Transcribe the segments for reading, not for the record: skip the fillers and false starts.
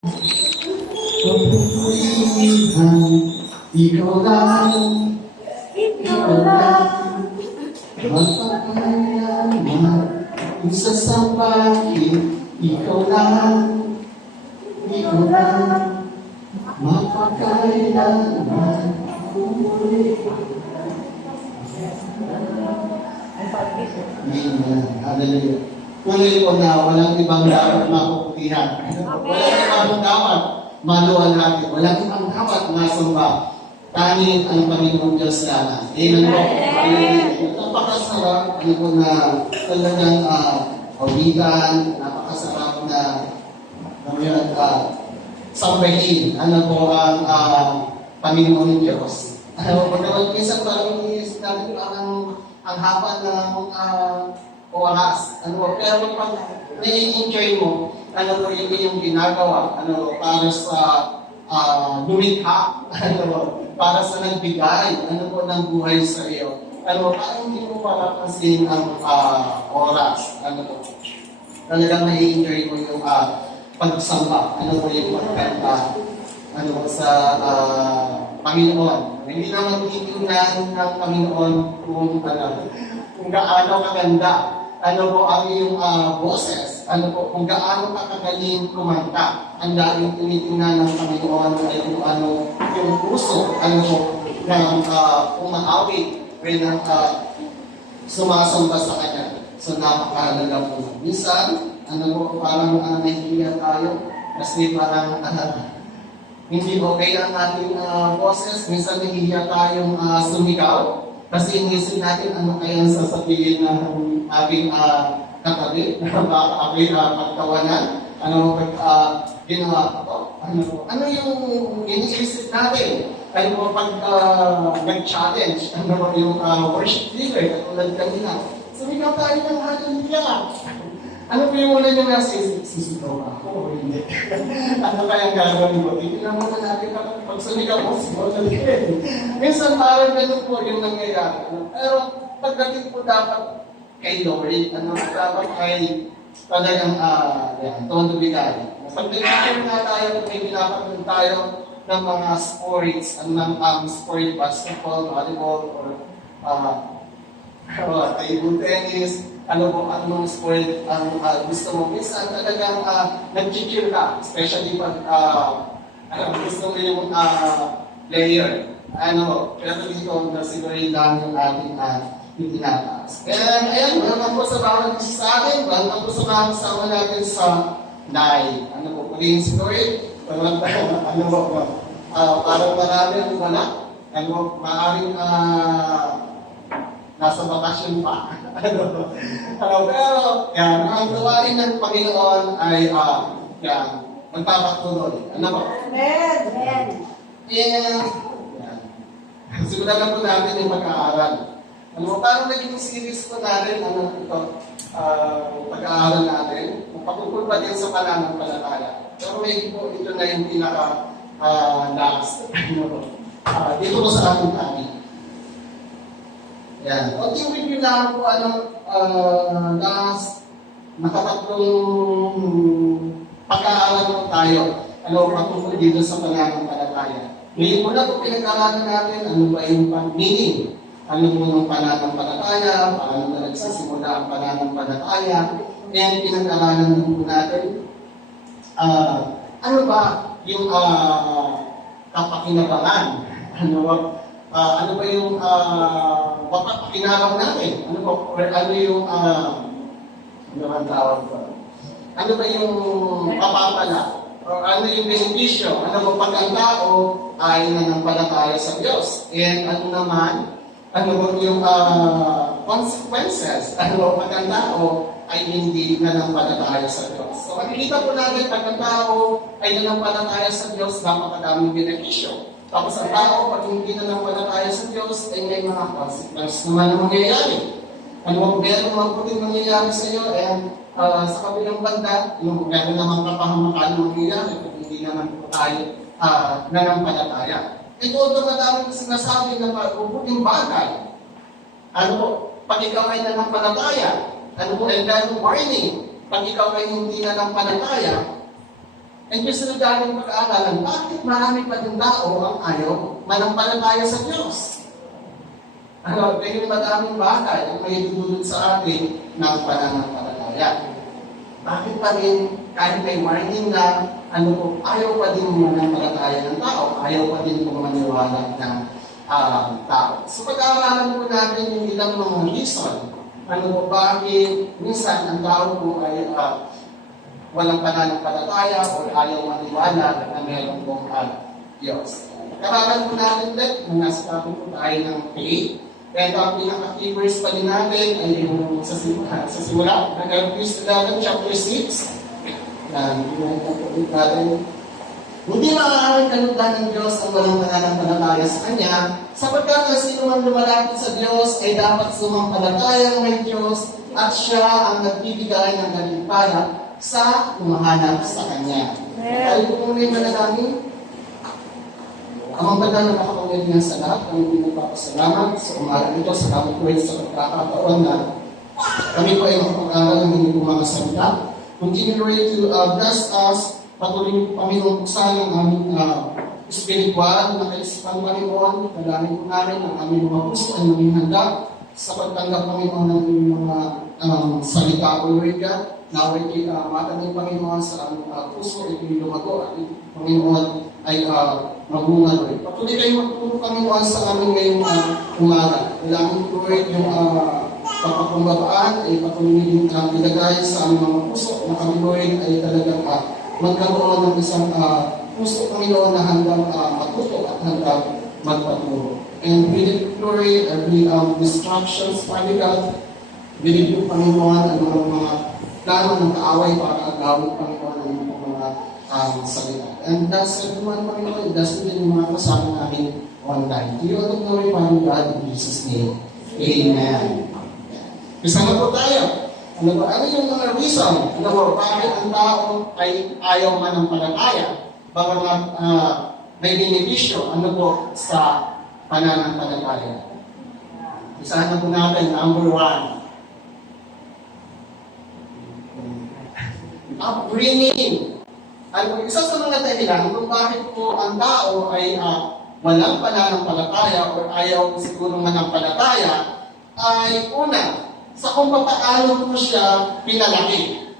Kapurihan, ikaw lang, ikaw lang, magpapalaman, isa sa bakit, ikaw lang, mapagkailanman. Amen. Hallelujah. Tuloy ko na walang ibang dapat mapuputihan. Walang ibang dapat maluwalhati. Walang ibang dapat masamba. Tanging ang Panginoon Diyos lamang. Amen po. Napakasarap. Ano po na talagang pawitan. Napakasarap na sambahin. Ano po ang Panginoon Diyos. Ano po naman minsan parang iniisip natin ang haba ng oras. Pero pag nai-enjoy mo, yung ginagawa, para sa lumikha, para sa nagbigay, ng buhay sa iyo. Parang hindi mo palapasin ang oras. Talagang nai-enjoy mo yung pagsamba, yung pagkanta, sa Panginoon. Hindi naman titignan ng Panginoon kung gaano kaganda, ang iyong boses, kung gaano kakagaling kumanta. Ang daming tinitingnan ng Panginoon ay kung yung puso, ng umaawit, ng sumasamba sa Kanya. So, napakahalaga po. Minsan, parang nahihiya tayo, kasi parang hindi okay ang ating boses. Minsan nahihiya tayong sumigaw. Kasi inisip natin ano kayang sasabihin ng ating katabi, baka ako'y pagtawanan, ginawa ko. Ano yung iniisip natin? Pag nag-challenge, yung worship leader, katulad kanina, sumigaw tayo ng hallelujah. Ano po yung muna nyo na sisigaw ako o hindi? Ano kayang gagawin ko? Tingnan muna natin pag sumigaw ko, sigaw na din. Minsan parang ganun po yung nangyayari. Pero pagdating po dapat kay Lord, dapat ay talagang tondo bigay. Pag nag-share nga tayo, may pinapagod tayo ng mga sports, sport, basketball, volleyball, or table tennis, anong sport ang gusto mo. Minsan talagang nag-cheer ka, especially pag gusto mo yung player. Pero dito na siguro lang yung ating itinataas. And ayan, welcome po sa bawat isa sa atin. Welcome po sa mga kasama natin sa live. Pulihin si Lord. Parang marami ang wala. Maaaring nasa bakasyon pa. Pero, yan, ang gawain ng Panginoon ay, magpapatuloy. Amen! Amen! And, simulan na po natin yung pag-aaral. Parang naging series po natin, pag-aaral natin, patungkol pa din sa pananampalataya. Pero may po, ito na yung pinaka-last. Dito po sa ating topic. Yan. Konting review lang po, last nakatatlong pag-aaral po tayo. Patungkol dito sa pananampalataya. Ngayon muna po pinag-aaralan natin, ano ba yung meaning? Ano po ng pananampalataya? Paano na nagsisimula ang pananampalataya? And pinag-aaralan din po natin, ano ba yung kapakinabangan? Ano ba yung mapapakinabangan natin? Ano yung ang tawag ko? Ano ba yung mapapala? O ano yung benepisyo? Ano ba pag ang tao ay nanampalataya sa Diyos? And ano naman, yung consequences? Ano ba pag ang tao ay hindi nanampalataya sa Diyos? So makikita po natin pag ang tao ay nanampalataya sa Diyos, napakadaming benepisyo. Tapos ang tao, pag hindi nanampalataya sa Diyos, ay may mga consequences naman na mangyayari. Meron man po din mangyayari sa iyo, and sa kabilang banda, meron naman kapahamakan mangyayari kung hindi naman po tayo nanampalataya. Ito ito madaming sinasabi na mabubuting bagay. Pag ikaw ay nanampalataya, and then warning, pag ikaw ay hindi nanampalataya, And gusto na natin pag-aaralan, bakit marami pa din tao ang ayaw manampalataya sa Diyos? Dahil madaming bagay ang may dudulot sa atin ng pananampalataya. Bakit pa rin, kahit may warning na ayaw pa din manampalataya ng tao, ayaw pa din maniwala ng tao. So pag-aaralan po natin yung ilang mga reason, bakit minsan ang tao po ay walang pananampalataya o ayaw maniwala na meron pong Diyos. Karalan po natin ulit, nung nasa topic po tayo ng faith. Kaya ang pinaka-keywords pa din natin ay yung sa simula, nag-Ephesians 11, chapter 6. Hindi maaaring kalugdan ng Diyos ang walang pananampalataya sa Kanya, sapagkat ang sino man lumalapit sa Diyos ay dapat sumampalatayang may Diyos at Siya ang nagbibigay ng gantimpala sa umahanap sa Kanya. Tayo po muna yung manalangin. Amang banal na nakapangyarihan sa lahat, kami pinagpapasalamat sa umaga nito. Salamat po rin sa pagkakataon na kami po ay makapag-aral ng hindi po mga salita. Continue to bless us. Patuloy po kami ng buksan ng aming spiritual na kaisipan, Panginoon. Dalangin po namin ang aming mga puso ay maging handa sa pagtanggap, Panginoon, ng aming mga salita o Lord God. Naway matanong, Panginoon, sa aming puso ay lumago at Panginoon ay magbunga, Lord. Patuloy kayo magtulong, Panginoon, sa aming ngayong umaga. Dalangin po, Lord, yung papakumbabaan ay patuloy din ilagay sa aming mga puso na kami, Lord, ay talagang magkaroon ng isang puso, Panginoon, na handang matuto at handang magpaturo. And we deploy every distractions, Father God. Binigyan, Panginoon, ang mga plano ng kaaway para agawin, Panginoon, ang mga salita. And that's everyone, Panginoon. That's din yung mga kasama namin online. To you all the glory, Father God, in Jesus' name. Amen. Kasama po tayo. Ano yung mga reason? Bakit ang tao ay ayaw manampalataya? Bagamat may benepisyo, sa pananampalataya? Isahan na po natin, number 1. Upbringing. Isa sa mga dahilan kung bakit po ang tao ay walang pananampalataya o ayaw siguro manampalataya ay una, sa kung paano po siya pinalaki.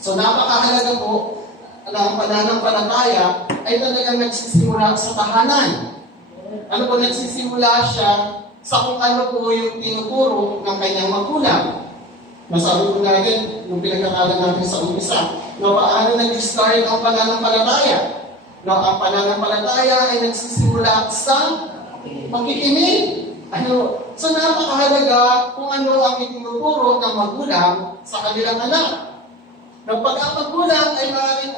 So napakahalaga po na ang pananampalataya ay talagang nagsisimula sa tahanan. Nagsisimula siya sa kung ano po yung tinuturo ng kanyang magulang. Nasabi po natin, yung pinag-aralan natin sa umpisa, paano nag-start ang pananampalataya. Ang pananampalataya ay nagsisimula sa pakikinig. So napakahalaga kung ano ang itinuturo ng magulang sa kanilang anak. Pag ang magulang ay maaaring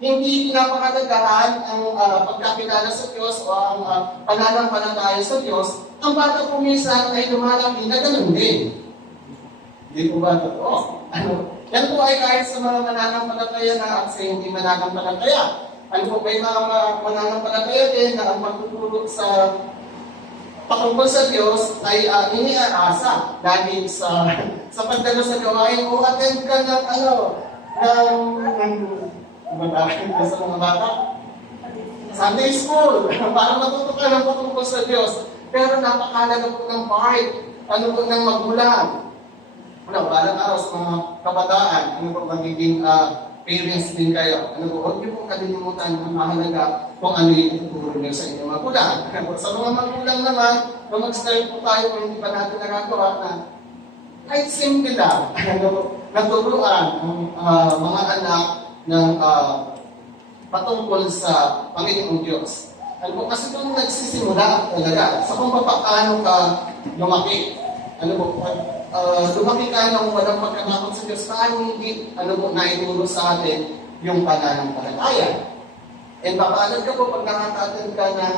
hindi pinapahalagahan ang pagkakilala sa Diyos o ang pananampalataya sa Diyos, ang bata po minsan ay lumalaki na ganun din. Hindi po ba totoo? Yan po ay kahit sa mga mananampalataya na at sa hindi mananampalataya. May mga mananampalataya din na ang pagtuturo sa patungkol sa Diyos ay iniaasa dahil sa pagdalo sa gawain o attend ka ng sa mga bata. Sunday school, para matuto ka ng patungkol sa Diyos. Pero napakahalaga po ng part, ng magulang. Parang araw sa mga kabataan, magiging parents din kayo. Huwag niyo pong kalilimutan ang mahalaga kung ano yung ituturo niyo sa inyong magulang. Sa mga magulang naman, kung mag-start po tayo kung hindi pa natin nagagawa na kahit simple lang, naturuan ang mga anak ng patungkol sa Panginoong Diyos. Kasi kung nagsisimula talaga, sa kung paano ka lumaki, lumaki ka nang walang pagkatakot sa Diyos, paano hindi, naituro sa atin yung pananampalataya. And papaalam ka po pag nakaka-attend ka ng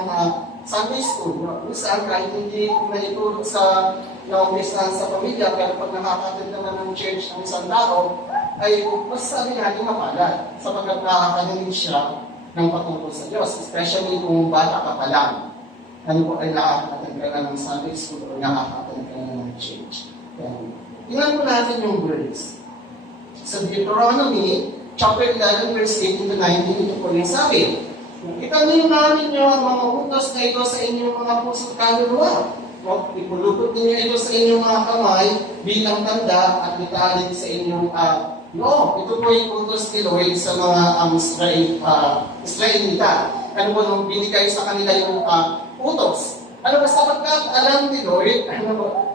Sunday school, minsan kahit hindi naituro sa naumisan sa pamilya, pero pag nakaka-attend ka na ng church ng isang tao, ay mas sabi natin mapalad, sapagkat nakakarinig siya ng patungkol sa Diyos, especially kung bata ka pa lang. Ay nakaka-attend ka na ng Sunday school o nakaka-attend ka na ng church. Tingnan po natin yung verse. Sa Deuteronomy chapter 11, verse 18 to 19, ito po yung sabi. Itanim namin niyo ang mga utos na ito sa inyong mga puso't kaluluwa. Ipulupot ninyo ito sa inyong mga kamay bilang tanda at italit sa inyong ito po yung utos ni Lord sa mga Israelita. Ano po nung binigay sa kanila yung utos? Ano ba sapagkat alam ni Lord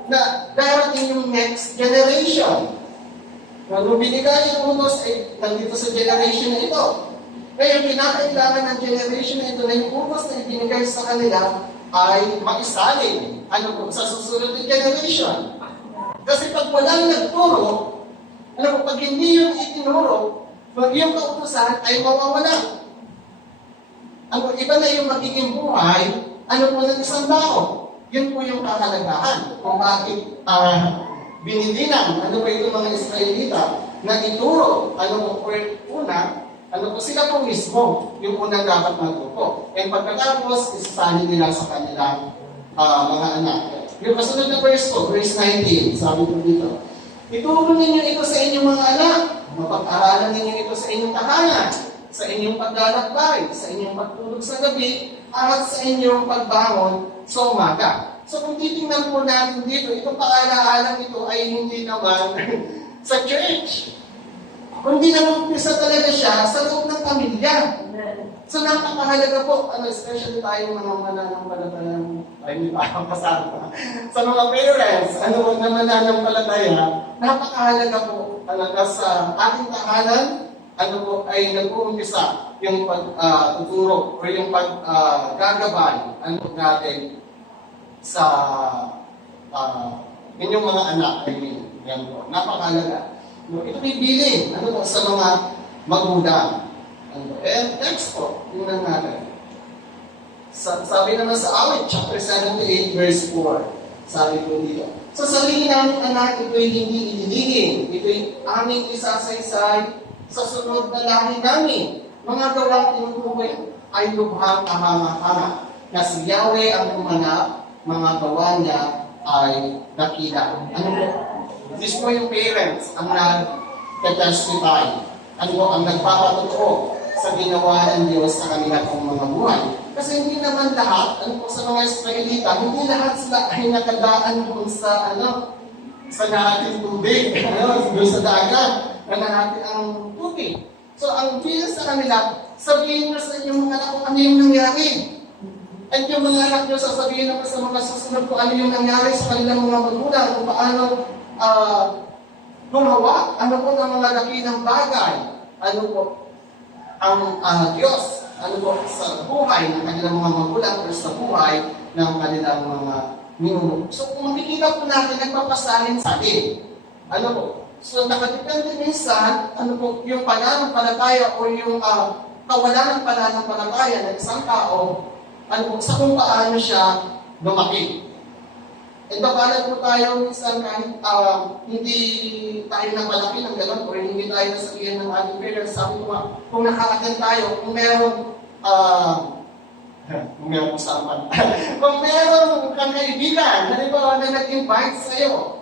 na darating yung next generation. Nung binigay yung utos ay nandito sa generation na ito. Kaya yung kinakailangan ng generation na ito na yung utos na ibinigay sa kanila ay maisalin sa susunod na generation. Kasi pag walang nagturo, pag hindi yung itinuro, pag yung kautusan ay mawawala. Iba na yung magiging buhay, ng isang tao. Yun po yung kahalagahan. Kung bakit binilinang, ba itong mga Israelita, na ituro, sila po mismo, yung unang dapat matuto. And pagkatapos, isasali nila sa kanilang mga anak. Yung kasunod na verse po, verse 19, sabi po dito, ituro ninyo ito sa inyong mga anak, mapag-aralan ninyo ito sa inyong tahanan, sa inyong paglalakbay, sa inyong pagtulog sa gabi, at sa inyong pagbangon sa umaga. So kung titingnan po natin dito, itong paalaala ito ay hindi naman sa church. Kundi naman umpisa talaga siya sa loob ng pamilya. So napakahalaga po, especially tayo mga mananampalatayang, hindi pa akong kasama. Sa mga parents, na mananampalataya, napakahalaga po talaga sa ating tahanan, ay nag-uumpisa yung pagtuturo o yung paggagabay natin sa inyong mga anak. Yan po. Napakahalaga. Ito bibilin sa mga magulang. And next po, tingnan natin. Sabi naman sa awit, chapter 78, verse 4. Sabi po dito. So sabihin namin, anak, ito'y hindi ililigin. Ito'y aming isasaysay sa sunod na lahi namin. Mga gawang tinutukoy ay lubhang kahanga-hanga. Na si Yahweh ang umanap, mga gawa niya ay nakita. Ano po? This po yung parents ang nag-testify. Ang nagpapatotoo sa ginawa ng Diyos sa kanila pong mga buhay. Kasi hindi naman lahat, sa mga Israelita, hindi lahat sila ay nakadaan kung sa nahating tubig, doon sa dagat, na nahating ang tubig. So, ang bilang sa kanila, sabihin nyo sa inyong mga anak kung ano yung nangyari. At yung mga anak nyo, sasabihin naman sa mga susunod kung ano yung nangyari sa kanilang mga magulang, kung paano gumawa, ng mga dakilang bagay, ang Diyos, sa buhay ng kanilang mga magulang o sa buhay ng kanilang mga ninuno. So, kung makikita po natin, nagpapasahin sa atin. So, nakadepende minsan, yung pananampalataya o yung kawalan ng pananampalataya ng isang tao, sa kung paano siya lumaki. E babalag po tayo minsan kahit hindi tayo nagmalaki ng gano'n o hindi tayo nasabihan ng ating parents. Sabi ko nga, kung naka-attend tayo, kung meron usapan, kung meron kang kaibigan, halimbawa na nag-invite sa'yo,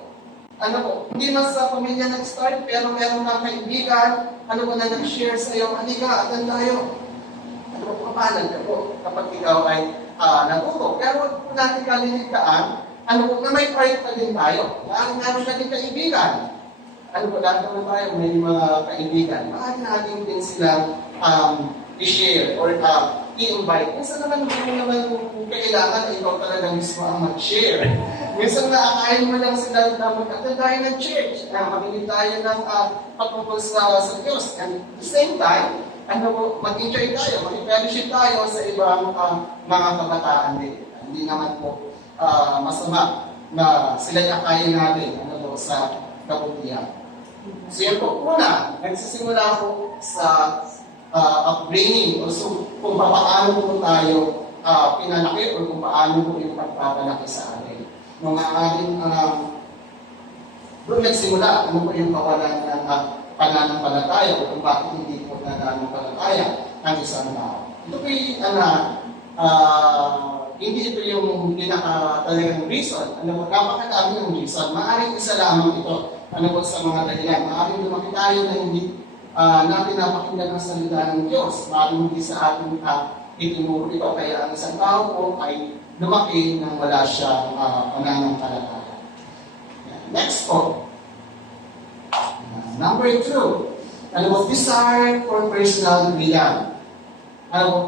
hindi man sa pamilya nag-start, pero meron kang kaibigan, na nag-share sa'yo, halika, attend tayo. Kapalan ka po kapag ikaw ay natuto. Pero huwag po natin kaliligtaan, na may part pa din tayo. Meron natin kaibigan. Lahat naman tayo, may mga kaibigan. Maaari natin din silang i-share or i-invite. Minsan naman, hindi naman kung kailangan na ikaw talaga mismo ang mag-share. Minsan naakain mo lang sila na mag-attend tayo ng church. Makinig tayo ng patungkol sa Diyos. And at the same time, mag-enjoy tayo, mag-fellowship tayo sa ibang mga kabataan din. Hindi naman po masama na sila akayin natin sa kabutihan. So yan po, una, nagsisimula po sa upbringing o so, kung paano po tayo pinalaki o kung paano po yung pagpapalaki sa atin. Nung ating doon nagsimula, po yung kawalan ng pananampalataya o kung bakit hindi po nananampalataya ang isang tao. Ito po yung hindi ito yung talagang reason. Napakadami ng reason. Maaaring isa lamang ito. Sa mga dahilan. Maaaring lumaki tayo na hindi na pinapakinggan ng salita ng Diyos. Maaaring hindi sa atin itinuro ito, kaya ang isang tao po ay lumaki nang wala siyang pananampalataya. Next po. Number 2. Desire for personal freedom.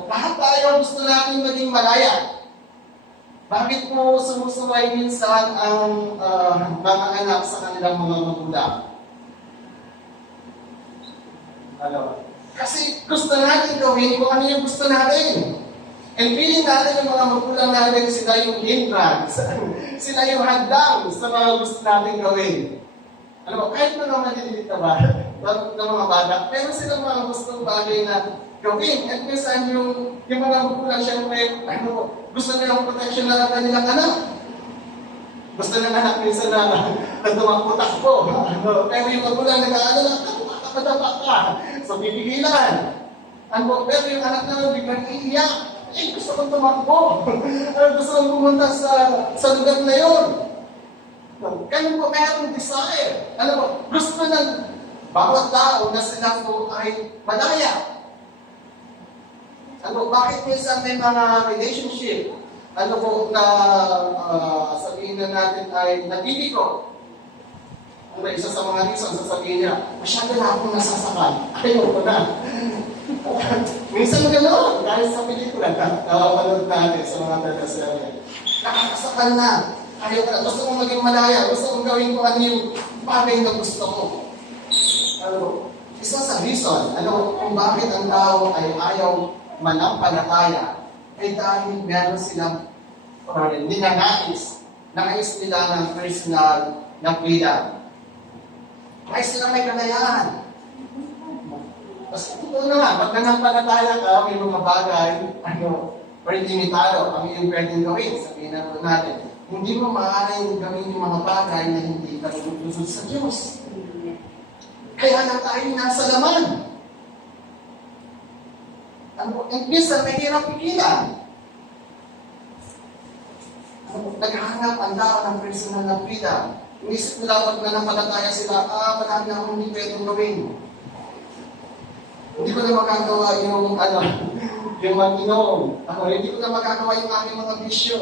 Lahat tayo gusto natin maging malaya. Bakit po sumusuway minsan ang mga anak sa kanilang mga magulang? Kasi gusto natin gawin kung ano yung gusto natin. And feeling natin yung mga magulang natin, sila yung hindrance, sila yung hadlang sa mga gusto natin gawin. Kahit mga maliliit na ba, ng mga bata, pero sila mga gustong bagay na gawin. At minsan yung mga magulang, syempre, gusto nilang protection na kanilang anak. Gusto ng anak minsan na tumakbo-takbo. Pero yung magulang nag-aalala, nakakadapa ka sa pipigilan. Pero yung anak naman biglang iiyak. Gusto kong tumakbo. Gusto kong pumunta sa lugar na yun. Kaya po mayroong desire. Gusto ng bawat tao na sila po ay malaya. Bakit minsan may mga relationship, na sabihin na natin ay nabibiko? Isa sa mga reason, sasabihin niya, masyado na akong nasasakal. Ayaw ko na. Minsan gano'n, dahil sa pelikula, nakapanood natin sa mga teleserye. Nakakasakal na. Ayaw ko na. Gusto kong maging malaya. Gusto kong gawin ko ano yung bagay na gusto ko. Isa sa reason, kung bakit ang tao ay ayaw manampalataya, ay dahil meron silang nais nila ng personal na freedom. Nais nila may kanayahan. Kasi ito naman, pag nanampalataya ka, may mga bagay, or limitado, ang iyong pwedeng gawin. Sabihin na natin, hindi mo maaaring gawin yung mga bagay na hindi ka lulusunod sa Diyos. Kaya lang tayo nasa laman. Minsan, may hirap pigilan. Naghahanap ang tao ng personal na freedom. Inisip nila pag nanampalataya sila, marami akong hindi pwedeng gawin. Hindi ko na magagawa yung yung mag-inom. Hindi ko na magagawa yung aking mga bisyo.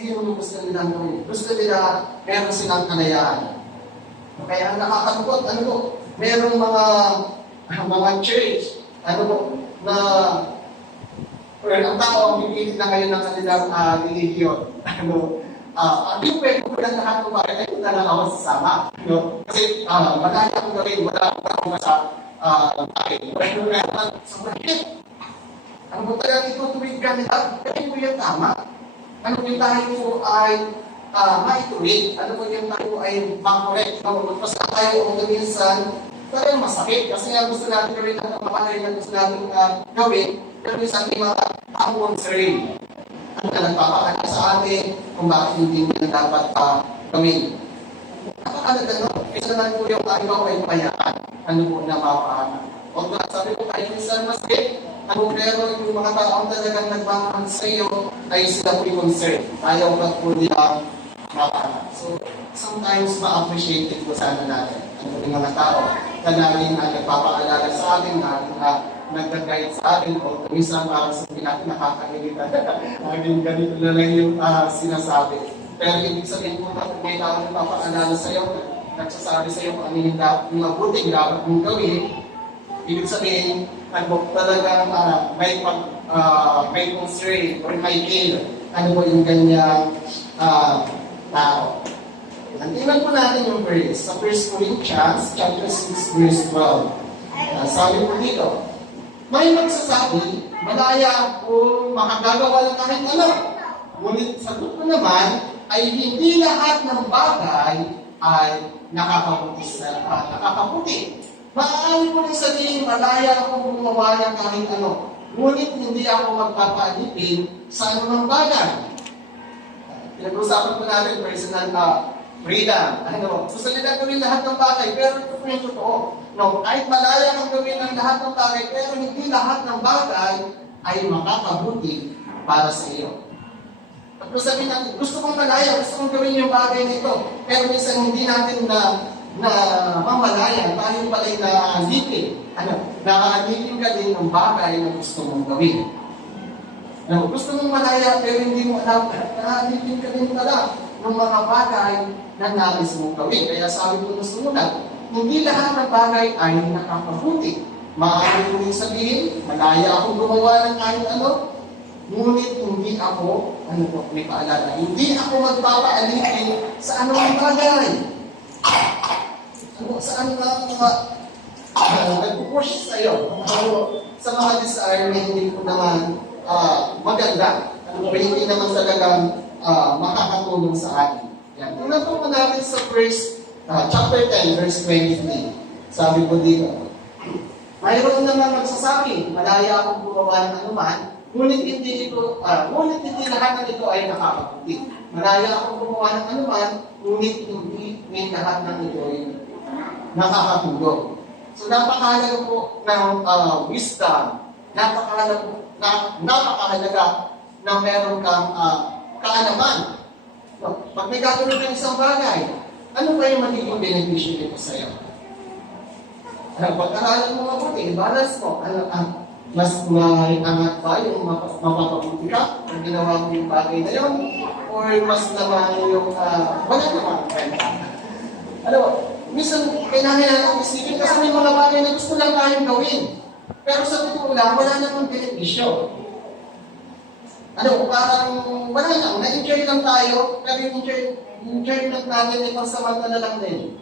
Yung gusto nilang gawin. Gusto nila, meron silang kanayaan. Kaya nakakalungkot, merong mga church, na ang tao ang pipilit na ngayon ng kanilang religion. Yung pwede ko lang lahat ng bagay, ay na lang ako sasama. Kasi malaya akong gawin, wala akong sa bakit. Pero naman, sa bakit? Talagang itutuwid ka nila, kaya po yung tama. Yung tayo po ay maituwid. Yung tayo ay makorek. Basta tayo kung minsan, talagang masakit. Kasi nga gusto natin gawin ang mga na gusto natin gawin, pero minsan may mga taong concern. Nagpapakala sa atin kung bakit hindi nila dapat gawin. Napakalaga isa naman po yung ikaw ay payaan. Po na mapahanan. O sabi ko kayo minsan masakit. Pero yung mga taong talagang nagpapakala sa iyo ay sila po yung concern. Ayaw ka po nila mapahanan. So, sometimes ma-appreciate po sana natin. Yung mga tao na namin nagpapaalala sa atin na nag-guide sa atin o minsan parang sabihin natin nakakagalitan. Ganito na lang yung sinasabi. Pero ibig sabihin po na kung may tao na papaalala sa iyo, nagsasabi sa iyo kung ano yung mabuting dapat mong gawin, ibig sabihin, talagang may constraint or may care. Yung ganyang tao. Tingnan po natin yung verse. Sa 1 Corinthians, chapter 6, verse 12. Sabi po dito, may magsasabi, malaya kung makagagawa ng kahit ano. Ngunit sa grupo naman, ay hindi lahat ng bagay ay nakakaputi. Maaari ko rin sabihin, malaya akong gumawa ng kahit ano. Ngunit hindi ako magpapalipin sa anumang bagay. Pinag-usapan po natin personal freedom. Gusto nila gawin lahat ng bagay, pero ito po yung totoo. Kahit malaya kang gawin ang lahat ng bagay, pero hindi lahat ng bagay ay makakabuti para sa iyo. At kung sabihin natin, gusto kong malaya, gusto kong gawin yung bagay nito, pero minsan hindi natin na mamalaya, tayo pala'y naalipin. Naalipin ka din ng bagay na gusto mong gawin. Gusto mong malaya pero hindi mo alam, naalipin ka din pala ng mga bagay na nais mong gawin. Kaya sabi ko na sumunod, hindi lahat ng bagay ay nakakabuti. Maaari mo rin sabihin, malaya akong gumawa ng kahit ano, ngunit hindi ako, may paalala, hindi ako magpapaalipin sa anumang bagay. Sa anumang nagpupush sa'yo, sa mga desire na hindi ko naman maganda, hindi naman talagang makakatulong sa atin. Yan. Tingnan po natin sa chapter 10, verse 23. Sabi ko dito, mayroon naman magsasabi, malaya akong gumawa ng anuman, ngunit hindi lahat ng ito ay nakakabuti. Malaya akong gumawa ng anuman, ngunit hindi lahat ng ito ay nakakatulong. So napakahalaga po ng wisdom, napakahalaga na meron kang kaalaman. Pag may gagawin ng isang bagay, ano ba yung magiging benepisyo nito sa iyo? Pag-aralan mo mabuti, balance mo. Mas may angat ba yung mapapabuti ka kung ginawa mo yung bagay na yun? Or mas naman yung wala naman? Minsan, kailangan natin isipin kasi may mga bagay na gusto lang tayong gawin. Pero sa totoo lang, wala namang benepisyo. Parang wala lang, na-enjoy lang tayo, pero yung enjoy lang natin ay pansamantala lang din.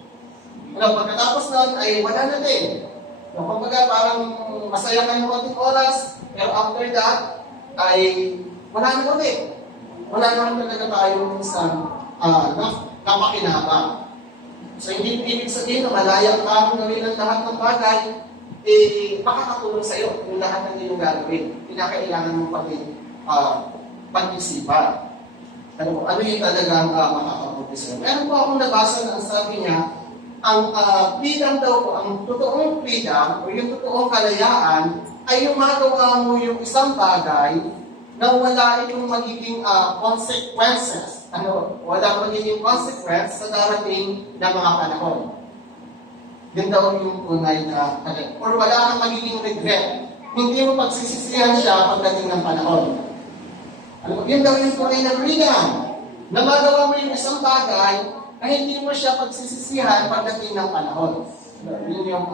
Pagkatapos nun ay wala na din. Kumbaga parang masaya ka ng konting oras, pero after that ay wala na ulit. Wala naman talaga tayo minsan napakinabang. So hindi ibig sabihin na malaya ka kung gawin ang lahat ng bagay, makakatulong sa iyo yung lahat ng iyong gagawin. Pinakailangan mo pag-isipan. Ano yung talagang makakabuti sa iyo. Meron po akong nabasa na ang sabi niya, ang freedom daw po, ang totoong freedom o yung totoong kalayaan ay yung magawa mo yung isang bagay na wala yung magiging consequences. Wala magiging consequence sa darating na mga panahon. Yun daw yung tunay na kalayaan. Or wala kang magiging regret. Hindi mo pagsisisihan siya pagdating ng panahon. Yun daw yung tunay na freedom. Na magawa mo yung isang bagay na hindi mo siya pagsisisihan pagdating ng panahon. Yun yung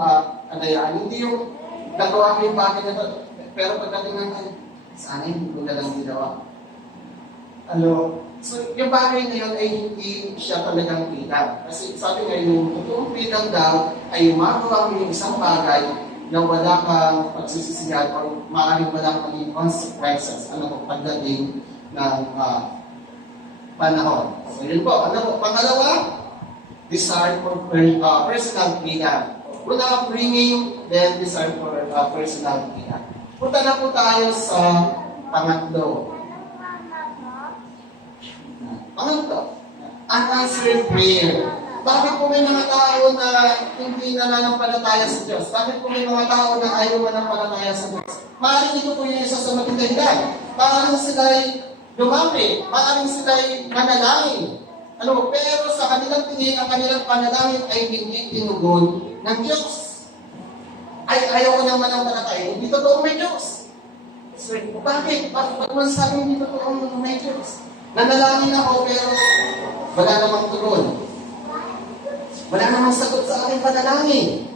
kalayaan. Hindi yung nagawa mo yung bagay na ito, pero pagdating ng sana hindi ko na lang ginawa. So yung bagay na yun ay hindi siya talagang freedom. Kasi sabi nga yung totoong freedom daw ay magawa mo yung isang bagay na wala kang pagsisisihan o maaaring walang maging consequences pagdating ng panahon. So yun po. Pangalawa, desire for personal freedom. Una, bringing, then desire for personal freedom. Punta na po tayo sa pangatlo. Unanswered prayer. Bakit po may mga tao na hindi nananampalataya sa Diyos? Bakit po may mga tao na ayaw manampalataya sa Diyos? Maaaring ito po yung isa sa magandang. Maaaring sila'y lumapit, maaaring sila'y manalangin. Pero sa kanilang tingin, ang kanilang panalangin ay hindi tinugon ng Diyos. Ay ayaw ko nang manampalataya, hindi totoo may Diyos. So, bakit? Bakit man sabi hindi totoo may Diyos? Nanalangin ako pero wala namang tugon. Wala namang sagot sa aking panalangin.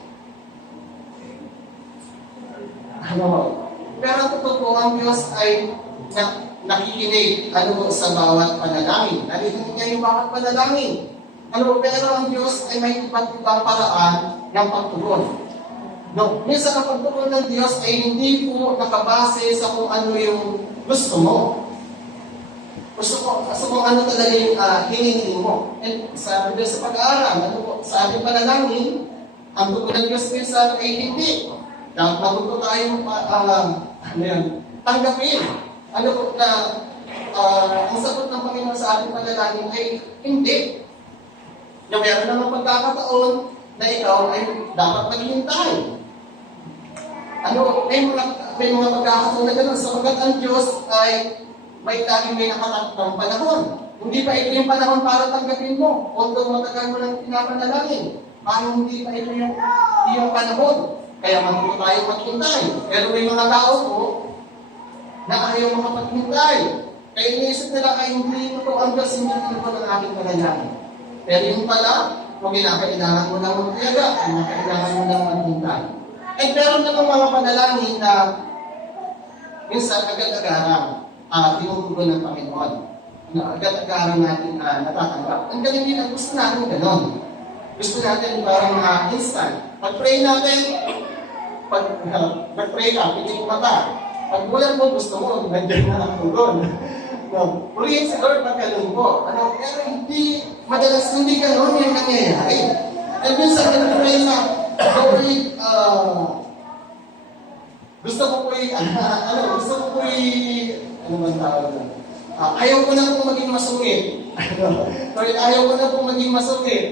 Pero totoo ang Diyos ay nakikinig sa bawat panalangin. Narinig niya yung bawat panalangin. Pero ang Diyos ay may iba't ibang paraan ng pagtugon. Minsan ang pagtugon ng Diyos ay hindi po nakabase sa kung ano yung gusto mo. Gusto mo ano talaga yung hinihiling mo. And sabi Diyos sa pag-aaral, sa ating panalangin, ang tugon ng Diyos minsan ay hindi. Dapat matuto tayong tanggapin. Ang sagot ng Panginoon sa ating panalangin ay hindi. Meron namang pagkakataon na ikaw ay dapat maghintay. May mga pagkakataon na gano'n sapagkat ang Diyos ay may laging may nakatakdang panahon. Hindi pa ito yung panahon para tanggapin mo. Although matagal mo nang pinapanalangin. parang hindi pa ito yung panahon. Kaya manuto tayo maghintay. Pero may mga tao po na ayaw makapaghintay. Kaya iniisip nila ay hindi ito ang kasinunod ko ng aking panalangin. Pero yung pala, kung kinakailangan mo lang magtiyaga, kinakailangan mo lang maghintay. Ay meron namang mga panalangin na minsan agad-agaran tinutugon ng Panginoon. Na agad-agaran natin natatanggap. Ang galing din ang gusto natin ganon. Gusto natin parang instant. Pag-pray natin, pag-pray ka, piling mata. Pag bulan mo, gusto mo, nandiyan na ang tugon. No. Purihin sa Lord pagkalungko. Pero hindi, madalas hindi ganon yung nangyayari. And minsan, pray na, Lord, gusto ko po'y, ano bang tawag na? Ayaw ko na pong maging masungit. Lord, ayaw ko na pong maging masungit.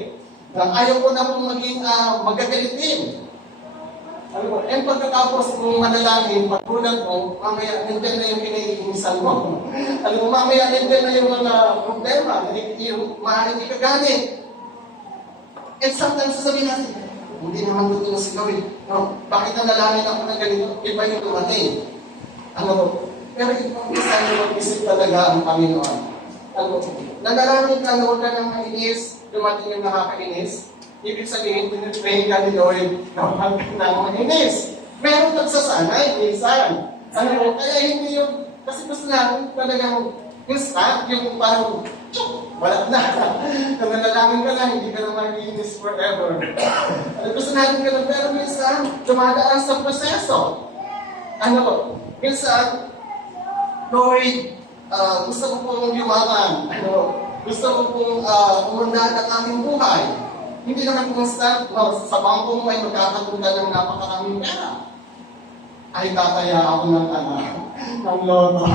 Ayaw ko na pong maging magagalitin. And pagkatapos kung manalangin, pagbulan mo, mamaya nandiyan na yung pinaiinisan mo. Mamaya nandiyan na yung mga problema, yung maaaring ikagalit. And sometimes sasabihin natin, hindi naman gusto na sigawin. No, bakit nanalangin ako ng ganito? Iba yung dumating. Pero ibang isa yung mag-isip talaga ang Panginoon. Nanalangin ka na huwag ka nang mainis, dumating yung nakakainis. Ibig sabihin, pinipray ka ni Lord na huwag ka nang mainis. Meron nagsasanay, minsan. Kaya hindi yung, kasi gusto natin talagang instant, yung parang, wala na. Kung nanalangin ka na, hindi ka na mag-iinis forever. Gusto natin ka na, pero minsan, dumadaan sa proseso. Minsan, Lord, gusto ko pong yumaman. Gusto ko pong umundan ang aming buhay. Hindi naman constant, sa bangko mo ay magkakatundan ng napakaraming pera. Ay, tataya ako ng loto.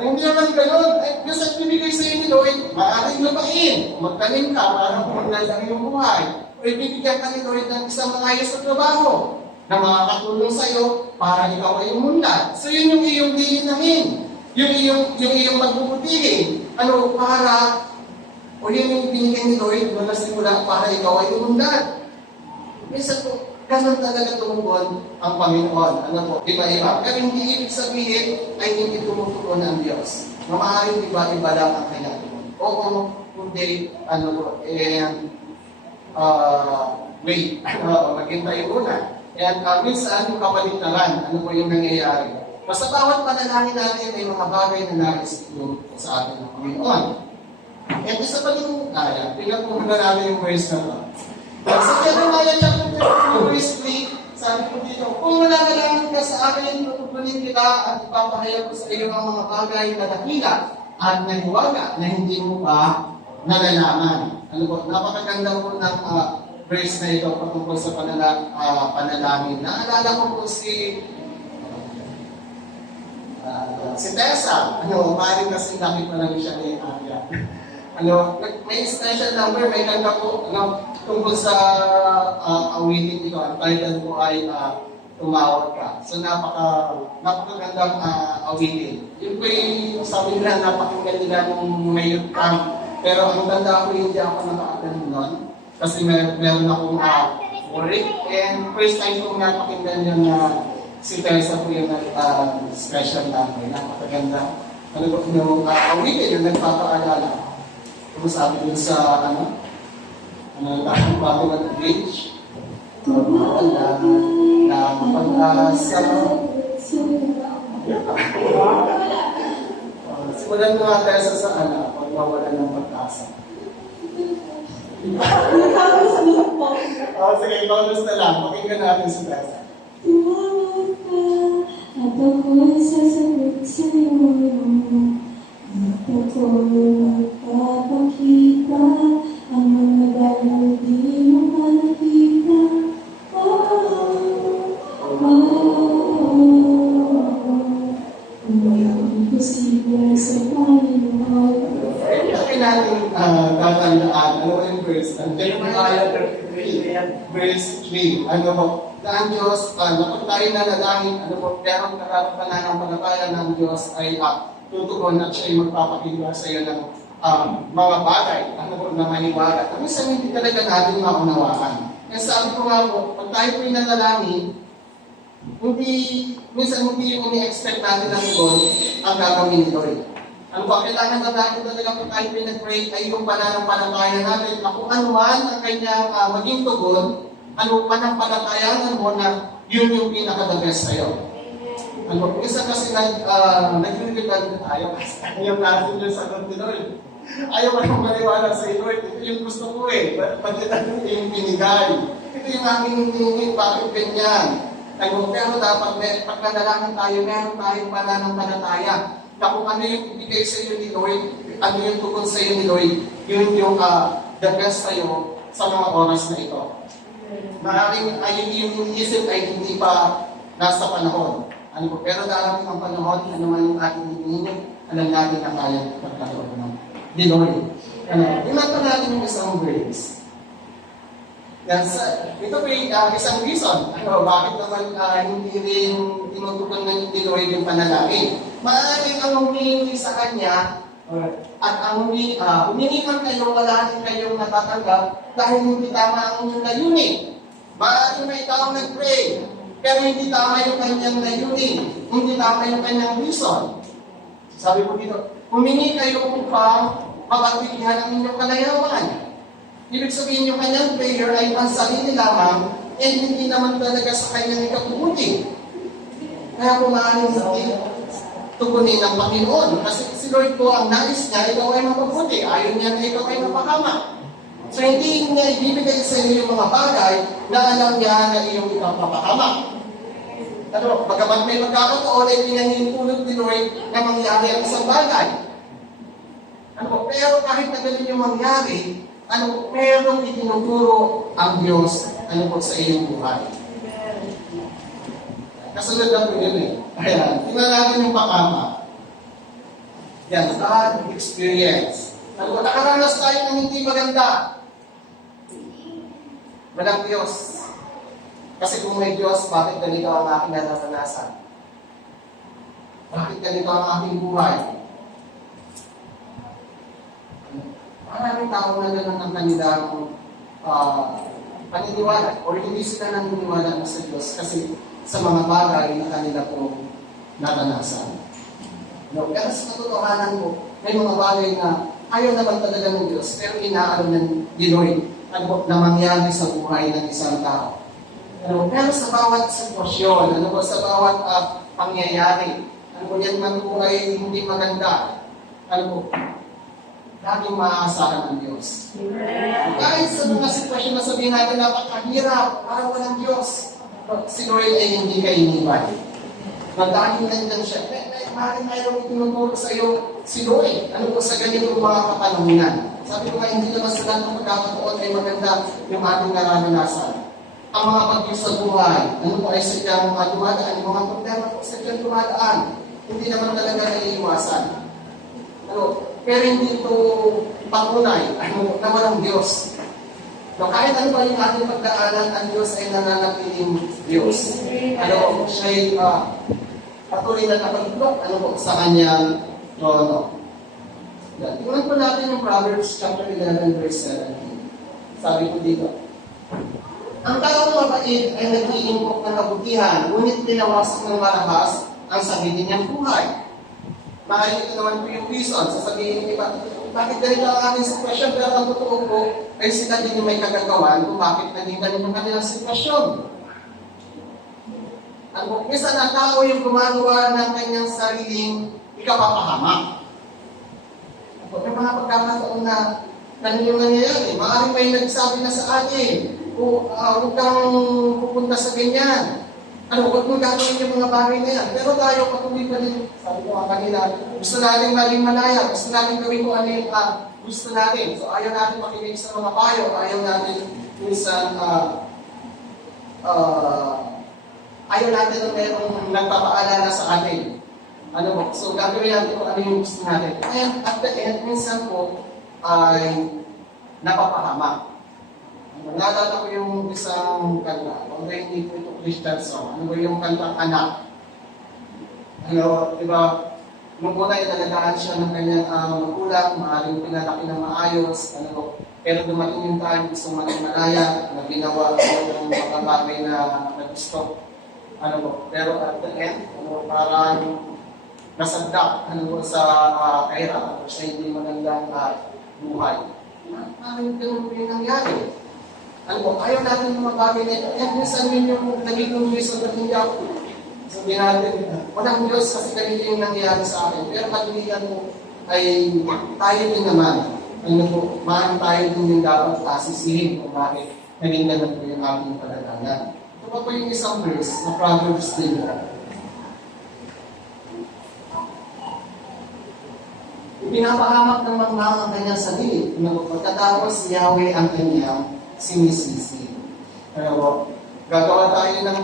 Hindi naman ganun. Yung sa ibibigay sa inyo, Lord, maaaring lupain. Magtanim ka para pumundan ang iyong buhay. O ibibigyan ka ni Lord ng isang maayos sa trabaho na makakatulong sa iyo para ikaw ay umunlad. So yun yung iyong hihinahin. Yung iyong magbubutihin. Para o yun yung binigyan ni Lord mula simula para ikaw ay umunlad. Minsan po, ganun talaga tumugon ang Panginoon. Iba-iba. Pero hindi ibig sabihin ay hindi tumutugon ang Diyos. Maaaring iba-iba lang ang kanya tugon. Oo, kundi, wait, maghintay muna. And minsan, yung kapaligtaran, ano po yung nangyayari. Basta bawat panalangin natin ay mga bagay na nais sa atin ng Panginoon. At isa pa yung tingnan po muna natin yung verse na ito. Sa Jeremiah chapter 32, verse 3, sabi po dito, kung mananalangin ka sa akin, tutugunin kita at ipapahayag ko sa iyo ang mga bagay na dakila at nahiwaga na hindi mo pa nalalaman. Napakaganda po ng verse na ito patungkol sa panalangin. Naalala ko po si Tessa. Maaaring kasi nakita na rin siya ni Aria. May special number, may kanta po tungkol sa awitin ito. Ang title po ay Tumawag Ka. So napakagandang awitin. Yun po yung sabi nila, napakaganda nila nung may youth camp. Pero ang tanda ko hindi ako nakakatan nun. Kasi meron akong work. And first time kong napakinggan yun na si Teresa po yung special number. Napakaganda. Yung awitin, yung nagpapaalala. Kung sabi dun sa, bago mag-bridge, wala na pag-asa. Simulan mo nga tayo sa pag-wawala ng pag-asa. Sige, bonus na lang. Pakinggan natin si Tessa. Tumawag ka at ako'y sasagot sa'yo. At ako'y magpapakita ang mga bagay di mo pa nakita. Imposible sa Panginoon. Kaya natin tatandaan, yung verse? Jeremiah 33, verse 3. Na ang Diyos, kapag tayo nanalangin, pero nararamdaman ng panataya ng Diyos ay tutugon at siya ay magpapakita sa iyo ng mga bagay, ano po, na maniwala. At minsan hindi talaga natin maunawaan. Kaya sabi ko nga po, pag tayo po nanalangin, minsan hindi yung ini-expect natin ng God ang gagawin ni Lord. Ano ba, kailangan na natin talaga pag tayo pinag-pray ay yung pananampalataya natin na kung ano man ang kanyang maging tugon, ano pananampalatayanan mo na yun yung pinaka-the best sa'yo. Ano, minsan kasi nag-limitan tayo kasi ayaw natin yung sagot ni Lord. Ayaw mo nang maniwala sa Lord. Ito yung gusto ko eh. Pati natin yung binigay. Ito yung aming hinihingi. Bakit ganyan? Ano, pero dapat pag nanalangin tayo, meron tayong pananampalataya na kung ano yung ibigay sa iyo ni Lord, ano yung tugon sa iyo ni Lord, yun yung the best sa iyo sa mga oras na ito. Maraming ayun yung isip ay hindi pa nasa panahon. Ano po, pero darating ang panahon, ano man yung ating hinihingi, alam natin na kaya pagkakaroon ng di Lord. Ano, ilan pa natin yung isang grace. Ito po yung isang reason. Ano, bakit naman hindi rin tinutukan ng di Lord yung panalangin? Maaaring ang humingi sa Kanya, at ang humingi man kayo, wala rin kayong natatanggap dahil hindi tama ang inyong layunin. Maaaring may tao nag-pray, pero hindi tama yung kanyang layunin, hindi tama yung kanyang reason. Sabi po dito, humingi kayo upang mapagbigyan ang inyong kalayawan. Ibig sabihin yung kanyang prayer ay pansarili lamang, and hindi naman talaga sa kanyang ikabubuti. Kaya kung maaaring tugunin ng Panginoon. Kasi si Lord po ang nais niya, ikaw ay mapabuti. Ayaw niya na ikaw ay mapakama. So hindi niya ibibigay sa iyo yung mga bagay na alam niya na iyong ikaw mapakama. Ano, bagamat may magkakataon ay pinahintulot ni Lord na mangyari ang isang bagay. Ano, pero kahit na ganun yung mangyari, merong itinuturo ang Diyos po sa iyong buhay. Kasunod na po yun eh. Ayan, tingnan natin yung pakama. Yan, bad experience. Nakaranas tayo ng hindi maganda. Walang Diyos. Kasi kung may Diyos, bakit ganito ang aking naranasan? Bakit ganito ang aking buhay? Maraming tao na ganun ang kanilang paniniwala o hindi sila naniniwala na sa Diyos kasi sa mga bagay na kanila pong naranasan. No, pero sa katotohanan po, may mga bagay na ayaw naman talaga ng Diyos pero inaalam ng Lord na mangyari sa buhay ng isang tao. Pero sa bawat sitwasyon, sa bawat pangyayari, yan man po ay hindi maganda, laging maaasahan ng Diyos. Kahit sa mga sitwasyon na sabihin natin napakahirap, parang walang Diyos, si Lord ay hindi ka iniwan. Dahil nandiyan siya, maaaring mayroong itinuturo sa iyo si Lord. Sa ganitong mga kapanungan. Sabi ko nga, hindi naman sa lahat ng pagkakataon ay maganda yung ating nararanasan. Ang mga pag-ibig sa buhay, ay sadyang dumadaan, yung mga problema po sadyang dumadaan. Hindi naman talaga naiiwasan. Pero hindi ito patunay na walang Diyos. Kahit ano ba yung ating pagdaanan, ang Diyos ay nananatiling Diyos. Siya'y patuloy na nakatulog sa kanyang trono. Tingnan po natin yung Proverbs chapter 11 verse 17. Sabi ko dito, ang taong mabait ay nag-iimpok ng kabutihan, ngunit pinawasak ng malahas ang sarili niyang buhay. Maaaring ito naman po yung reason. Sasabihin ng iba, bakit ganito ang ating sitwasyon? Pero ang totoo po, ay sila din yung may kagagawan kung bakit naging ganito ang kanilang sitwasyon. Isa na tao yung gumagawa ng kanyang sariling ikapapahamak. May mga pagkakataon na yung nangyayari. Maaaring may nagsabi na sa atin, huwag kang pupunta sa ganyan. Huwag mong gagawin yung mga bagay na yan. Pero tayo patuloy pa rin. Sabi ko kanina, gusto natin maging malaya. Gusto natin gawin kung ano yung gusto natin. So ayaw natin makinig sa mga payo. Ayaw natin minsan ayaw natin na mayroong nagpapaalala sa atin. So gagawin natin kung ano yung gusto natin. And at the end, minsan po ay napapahamak. Naalala ko yung isang kanta. Kung hindi po ito Christian song. Ano ba yung kantang anak? Diba? Nung una ay nalagaan siya ng kanyang magulang, maaaring pinalaki ng maayos, ano po. Pero dumating yung time, gusto maging malaya, na ginawa ng mga bagay na gusto. Ano po. Pero at the end, parang nasadap sa kahirapan o sa hindi magandang buhay. Parang ganun po yung nangyari. Ayaw natin ng mga bagay na ito. Minsan yun yung nagiging reason na hindi ako. Sabihin natin, walang Diyos kasi ganito yung nangyari sa akin. Pero katuligan mo ay tayo din naman. Maan tayo din yung dapat asisihin kung bakit naging ganun po yung ating palagayan. Ito pa po yung isang verse na Proverbs din. Pinapahamak ng mga ang kanyang sarili. Pagkatapos, Yahweh ang kanyang sinisisi. Gagawa tayo ng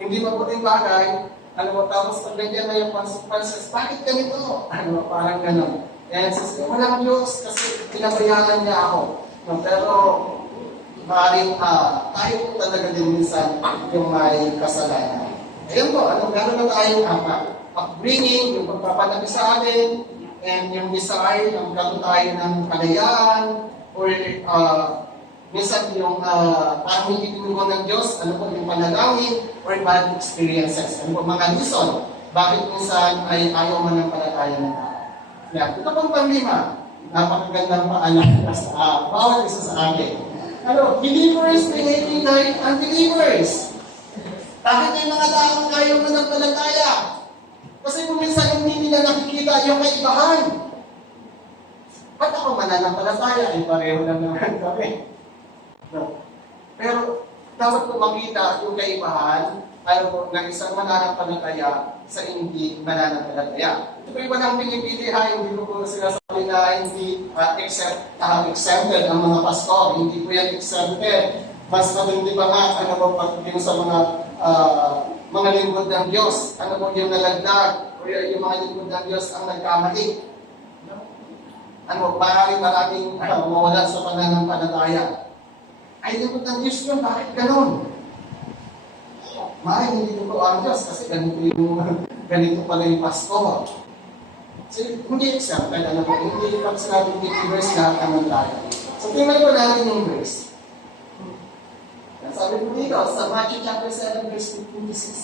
hindi mabuting bagay, tapos pag ganyan na yung consequences, bakit ganito? Parang gano'n. And says, walang Diyos kasi pinabayaan niya ako. Pero, maaaring tayo po talaga din minsan yung may kasalanan. Ayun po, gano'n na tayong upbringing, yung pagpapalaki sa atin, and yung desire, ang gano'n tayo ng kalayaan, or minsan yung parang hindi tinulungan ng Diyos, yung panalangin, or bad experiences. Mga reason, bakit minsan ay ayaw mananampalataya ng tao. Yan. Ito pong panglima, napakagandang paalala sa bawat isa sa akin. Believers behaving like unbelievers. Bakit may mga taong ayaw mananampalataya? Kasi kung minsan hindi nila nakikita yung kaibahan. Ba't ako mananampalataya? Ay pareho lang naman kami. No. Pero dapat ko makita yung kaibahan ng isang mananampalataya sa hindi mananampalataya. Ito po yung walang pinipili hindi ko po sila sabi na hindi exempted ang mga pastor. Hindi po yan exempted. Mas matindi pa nga, pag sa mga lingkod ng Diyos, yung nalagdag, o yung mga lingkod ng Diyos ang nagkamali. Maraming mawala sa pananampalataya. Ay, lingkod ng Diyos yun, bakit ganun? Maaaring hindi ko ang Diyos kasi ganito pala yung pastor. So, hindi exempted, hindi pag sinabing believers lahat naman tayo. So, tingnan ko natin yung verse. Sabi po dito, sa Matthew chapter 7, verse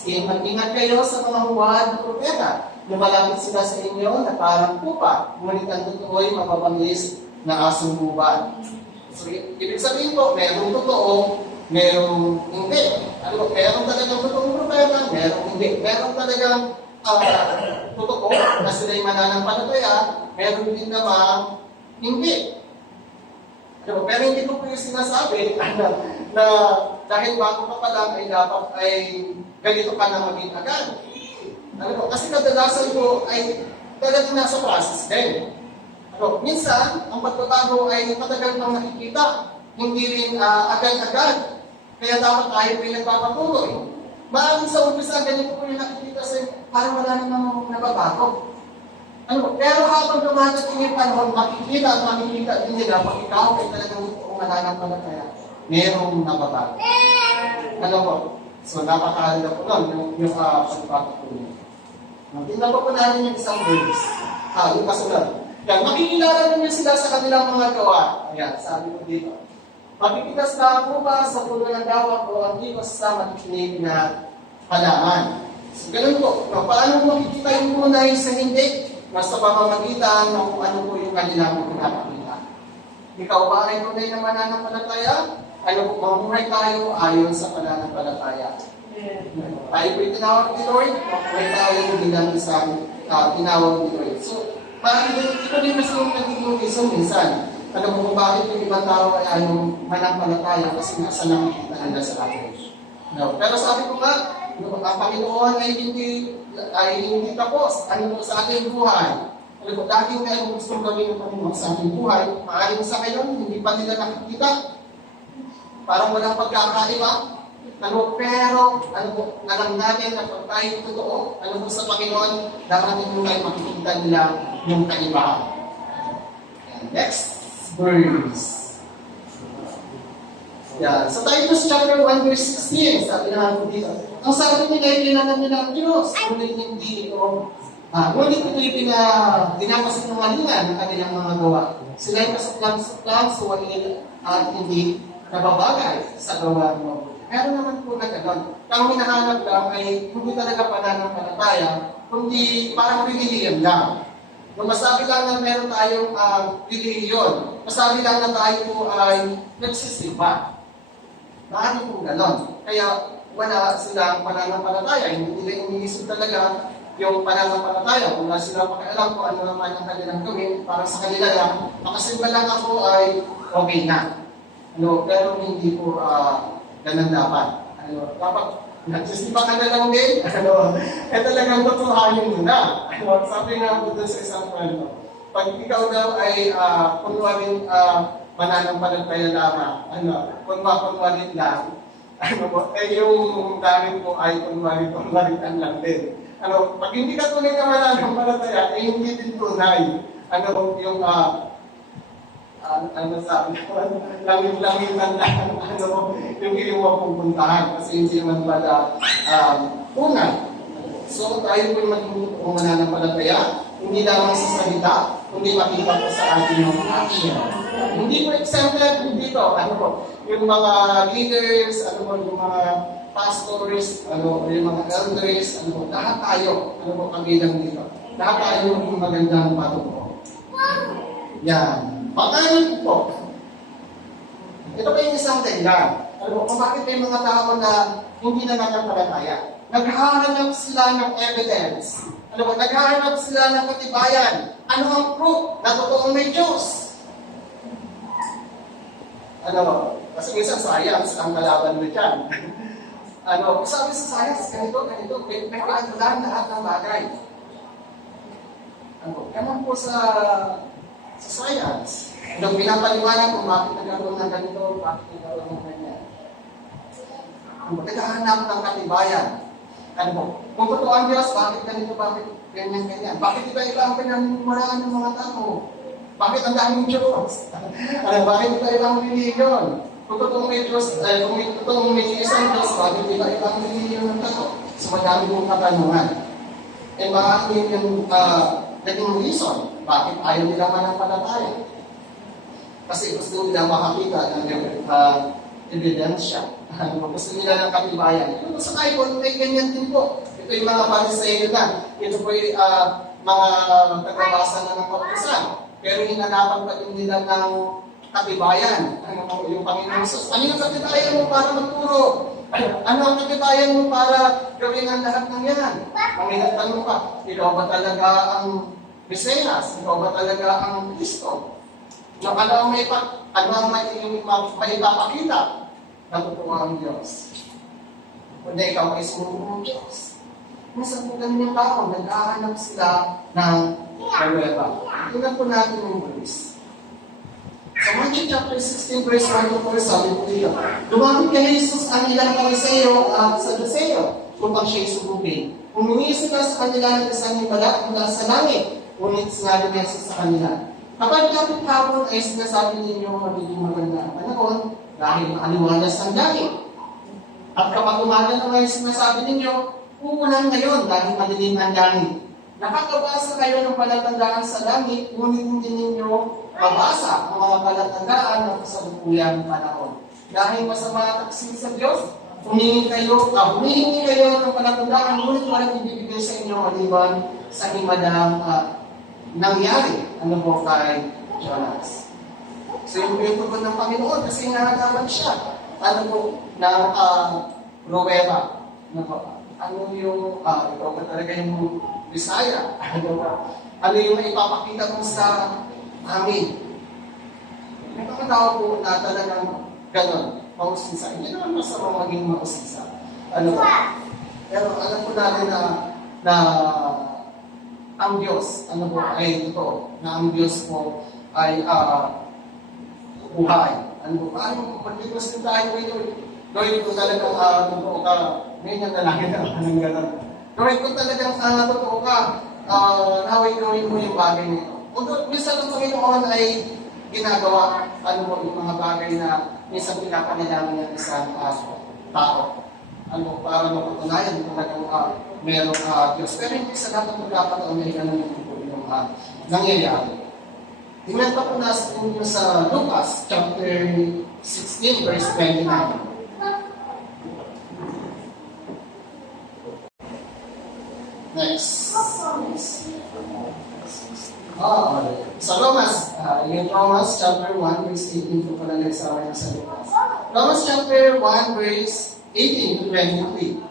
15-16, mag-ingat kayo sa mga huwad na propeta. Lumalapit sila sa inyo na parang pupa, ngunit ang totoo ay mapapangis na asong buwan. So, ibig sabihin po, merong totoo, merong hindi. Merong talagang totoong propeta, merong hindi. Merong talagang totoo na sila'y mananampalataya, meron din naman hindi. Pero hindi ko po yung sinasabi na dahil bago ka pa lang ay dapat ay ganito ka na maging agad. Kasi kadalasan ko ay talagang nasa process din. Minsan, ang pagbabago ay matagal pang nakikita, hindi rin agad-agad. Kaya dapat tayo pinagpapatuloy. Maraming sa umpisa, ganito po yung nakikita sa parang wala namang nababago. Pero habang dumadating yung panahon, makikita at makikita din nila pag ikaw ay talagang totoong mananampalataya, merong nababago. So napakahalaga po nun, yung pagpapatuloy. Tingnan po natin yung isang verse. Yung kasunod. Yan, makikilala ninyo sila sa kanilang mga gawa. Ayan, sabi ko dito. Makikitas na ako ba sa puno ng dawa o ang higos sa matikinig na halaman. So ganun po. Paano mo makikita yung tunay sa hindi? Nasa pamamagitan ng kung ano po yung kanilang pinapakita. Ikaw ba ay tunay na mananampalataya? Mamuhay tayo ayon sa pananampalataya. Tayo po tinawag ni Lord, mamuhay tayo bilang isang tinawag ni Lord. So, parang ito din mas yung nagiging reason minsan. Kung bakit yung ibang tao ay ayaw manampalataya kasi nasa nakikita nila sa atin. Pero sabi ko nga, ang Panginoon ay hindi tapos. Sa ating buhay. Dahil may gusto gawin ng Panginoon sa ating buhay, maaaring sa ngayon, hindi pa nila nakikita. Parang walang pagkakaiba. Pero, alam natin na pag tayo totoo, sa Panginoon, dapat nyo tayo makikita nila yung kaibahan. Next verse. Yan. Sa Titus chapter 1 verse 16, sabi na po dito, ang sabi nila ay kailangan nila ang Diyos, ngunit hindi ito, ngunit ito'y dinapasinungalingan ng kanilang mga gawa. Sila ay kasaplang suwain at hindi nababagay sa gawa mo. Meron naman po na gano'n. Ang hinahanap lang ay hindi talaga pananampalataya, kundi parang religion lang. Nung masabi lang na meron tayong religion, masabi lang na tayo po ay nagsisimba. Maano po gano'n? Kaya wala silang pananampalataya, hindi nila iniisip talaga yung pananampalataya. Kung wala silang pakialam kung ano naman ang kanilang gawin, para sa kanila lang, makasimba lang ako ay okay na. Pero hindi po ganun dapat. Dapat nagsisimba ka na lang din. Talagang tutuhanin mo na. Sabi nga po doon sa isang kwento, pag ikaw daw ay kunwaring mananampalataya lamang, kunwarin lang, yung gamit mo ay kunwarin lang din. Pag hindi ka tunay na mananampalataya, hindi din tunay. Yung sabi ko, langit-langitan lang, yung iyong mapupuntahan, kasi hindi naman pala tunay. So, tayo po yung maging mananampalataya, hindi lamang sa salita, kundi makita po sa ating mga action. Hindi po example dito, yung mga leaders, yung mga pastors, yung mga elders, lahat tayo, kabilang dito. Lahat tayo yung magandang patungo. Yan. Pagkain po. Ito pa yung isang dahilan. Kung bakit may mga tao na hindi na nananampalataya. Naghahanap sila ng evidence. Naghahanap sila ng katibayan. Ano ang proof na totoong may Diyos? Kasi minsan science ang kalaban mo dyan. Sabi sa science, ganito, may pinagmulan lahat ng bagay. Ewan po sa science. Pinapaliwanag kung bakit nagkaroon ng ganito, bakit nagkaroon ng ganyan. Naghahanap ng katibayan. Kung totoo ang Diyos, bakit ganito, bakit ganyan. Bakit iba-iba ang pinaniwalaan ng mga tao? Bakit ang daming Diyos? Bakit iba-iba ang religion? Kung totoong may Diyos, kung totoong may isang Diyos, bakit iba-iba ang religion ng tao? So madami mong katanungan. Bakit yung naging reason, bakit ayaw nila manampalataya? Kasi gusto nila makakita ng ebidensya. Gusto nila ng katibayan. Ito sa Bible, may ganyan din po. Ito yung mga Pharisee na. Ito po yung mga tagbabasa na ng kautusan. Pero hinanapan pa din nila ng katibayan. Yung Panginoon Jesus. Ano yung katibayan mo para magturo? Ano ang katibayan mo para gawin ang lahat ng yan? Ang inatanong pa, ikaw ba talaga ang Mesiyas? Ikaw ba talaga ang Kristo? Ano ang maipapakita na totoo ang Diyos? Kundi ikaw ay sumunod ng Diyos. Minsan po ganun yung tao, nag-ahanap sila ng pruweba. Tingnan po natin yung verse. Sa Matthew chapter 16, verse 1 to 4, sabi po dito, lumapit kay Jesus ang ilang Pariseo at Saduceo upang siya'y sumubin. Humingi sila sa kanila ng isang himala mula sa langit, ngunit sinabi ni Jesus sa kanila, kapag kapit hapon ay sinasabi ninyo magiging maganda ang panahon dahil maaliwalas ang langit. At kapag umaga naman ay sinasabi ninyo, uulan ngayon dahil madilim ang langit. Nakakabasa kayo ng palatandaan sa langit, ngunit hindi ninyo mabasa ang mga palatandaan ng kasalukuyang panahon. Dahil masama taksin sa Diyos, humingi kayo ng palatandaan, ngunit walang ibibigay sa inyo maliban sa himadang nangyari. Po kay Jonas. So yung tugon ng Panginoon kasi hinahanapan siya. Ng pruweba. Yung, ikaw ba talaga yung Bisaya? Ano yung maipapakita mo sa amin? May mga tao po na talagang gano'n, mausisa. Hindi naman masama maging mausisa. Pero alam po natin na ang Diyos, ay totoo, na ang Diyos po ay buhay. Paano mag-Diyos din tayo ngayon? Lord, kung talagang totoo ka, ngayon na lang ng gano'n. Lord, kung talagang totoo ka, naway-gawin mo yung bagay nito. Kung minsan ang Panginoon ay ginagawa, yung mga bagay na minsan pinapanilamin ng isang tao. Ano, para mapatunayan kung talagang merong Diyos. Pero hindi sa lahat ng pagkakataon may ganun yung nangyayari. Tingnan pa po natin yung sa Lucas, chapter 16, verse 29. Next. Sa Romans, yung Romans chapter 1, verse 18 po pala nagsama na sa Lucas. Romans chapter 1, verse 18 to 23.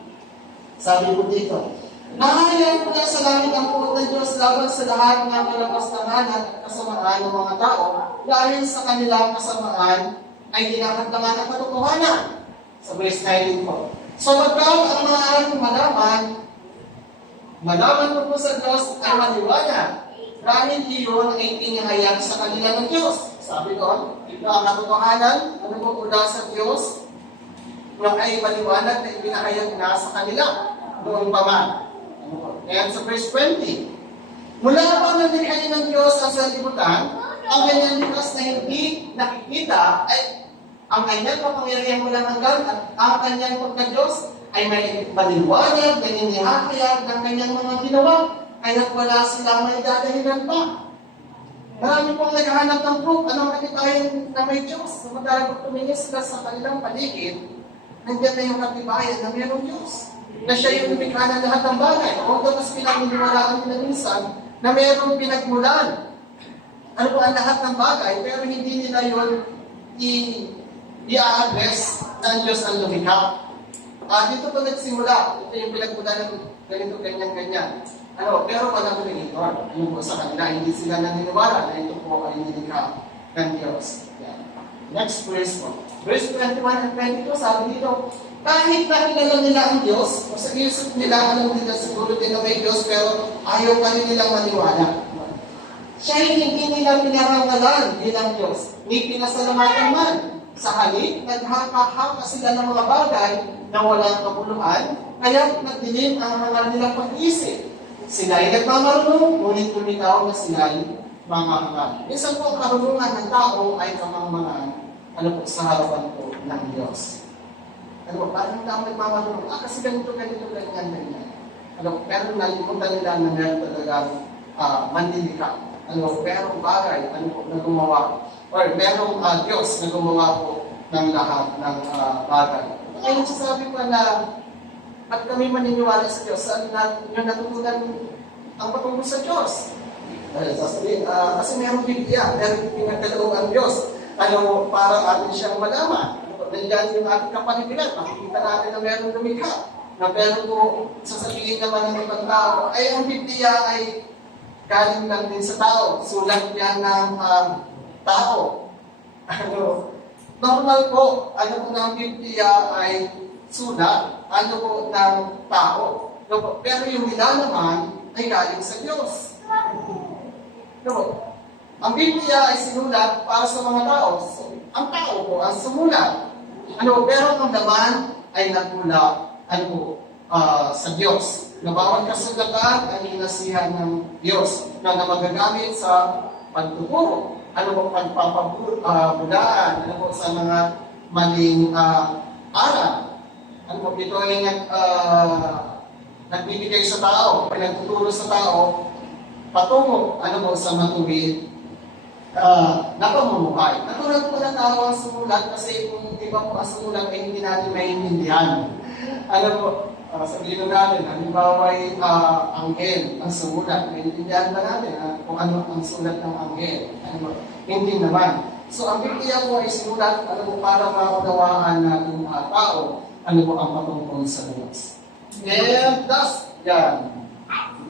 Sabi po dito, nahayag mula sa langit ang puot ng Diyos laban sa lahat ng kalapastangan at kasamaan ng mga tao dahil sa kanilang kasamaan ay dinakatlangan ng katotohanan. Sa verse 19 po. So magkano ang mga ating malaman mo po sa Diyos ay maliwanag. Dahil iyon ay tinihayag sa kanila ng Diyos. Sabi doon, ito ang katotohanan, ano po mula sa Diyos, na ay maliwanag na ipinahayag na sa kanila noong pa man. Ayan sa verse 20. Mula pa na nilikhain ng Diyos ang sanlibutan, ang kanyang likas na hindi nakikita ay ang kanyang kapangyarihan mula hanggang at ang kanyang pagka-Diyos ay may maliwanag na inihahayag ng kanyang mga ginawa, kaya't wala silang may dadahilan pa. Marami pong naghahanap ng proof, anong katibayan na may Diyos. Samantalang kung tumingin sila sa kanilang paligid, nandiyan na yung katibayan na mayroong Diyos. Na siya yung lumikha ng lahat ng bagay. Although mas pinaniniwalaan nila minsan na mayroong pinagmulan. Ano po ang lahat ng bagay, pero hindi nila yun i-address na ang Diyos ang lumikha. Dito po nagsimula. Ito yung pinagmulan ng ganito, ganyan. Pero walang creator. Ano po sa kanila, hindi sila naniniwala na ito po ay nilikha ng Diyos. Yeah. Next verse po. Verse 21 and 22, sabi dito, kahit nakilala nila ang Diyos, o sa isip nila, alam nila siguro din na may Diyos, pero ayaw pa rin nilang maniwala. Siya hindi nila pinarangalan bilang Diyos, ni pinasalamatan man. Sa halip, naghahaka sila ng mga bagay na walang kabuluhan, kaya nagdilim ang mga nilang pag-isip. Sila ay nagmamarunong, ngunit lumitaw na sila ay manganganga. Minsan po, karunungan ng tao ay kamangmangan, sa harapan po ng Diyos. Parang hindi ako nagmamarunong, kasi ganito, ganyan. Pero nalimutan nila na meron talagang mandilika. Merong bagay, na gumawa, or merong Diyos na gumawa po ng lahat ng bagay. Kaya nagsasabi pa na at kami maniniwala sa Diyos, saan yung natutunan ang patungkol sa Diyos. Sasabihin, kasi merong Biblia, merong pinagkaloob ang Diyos. Para atin siyang malaman. Nandiyan yung ating kapaligiran, makikita natin na merong lumikha. Na pero kung sasabihin naman ng ibang tao, ay ang Biblia ay galing lang din sa tao. Sulat yan ng tao. Normal po, ng Biblia ay sulat, po ng tao. Pero yung nilalaman ay galing sa Diyos. Ang Biblia ay sinulat para sa mga tao. Ang tao po ang sumulat. Pero ang laman ay nagmula sa Diyos. Na bawat kasulatan ay inasihan ng Diyos na magagamit sa pagtuturo. Pagpapabulaan, sa mga maling aral. Ito ay nagbibigay sa tao, pinagtuturo sa tao, patungo, sa matuwid na pamumuhay. Natulad po na tao ang sumulat kasi kung di ba po ang sumulat ay hindi natin maintindihan. Sabihin natin, halimbawa ay anghel ang sumulat. Maintindihan ba natin kung ano ang sulat ng anghel? Hindi naman. So ang Biblia po ay sinulat para maunawaan natin tao ang patungkol sa Diyos. And thus, yan.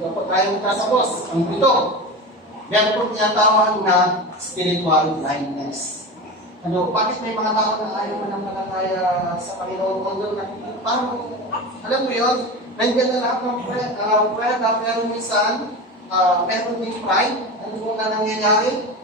Ito po tayo magkasabos. Ang ito, yan po tinatawag na spiritual blindness. Bakit may mga tao na ayaw manampalataya sa Panginoon? Although parang, alam mo yun, nandiyan na lahat ng pwede, pero minsan, meron din pride. Ano po na nangyayari?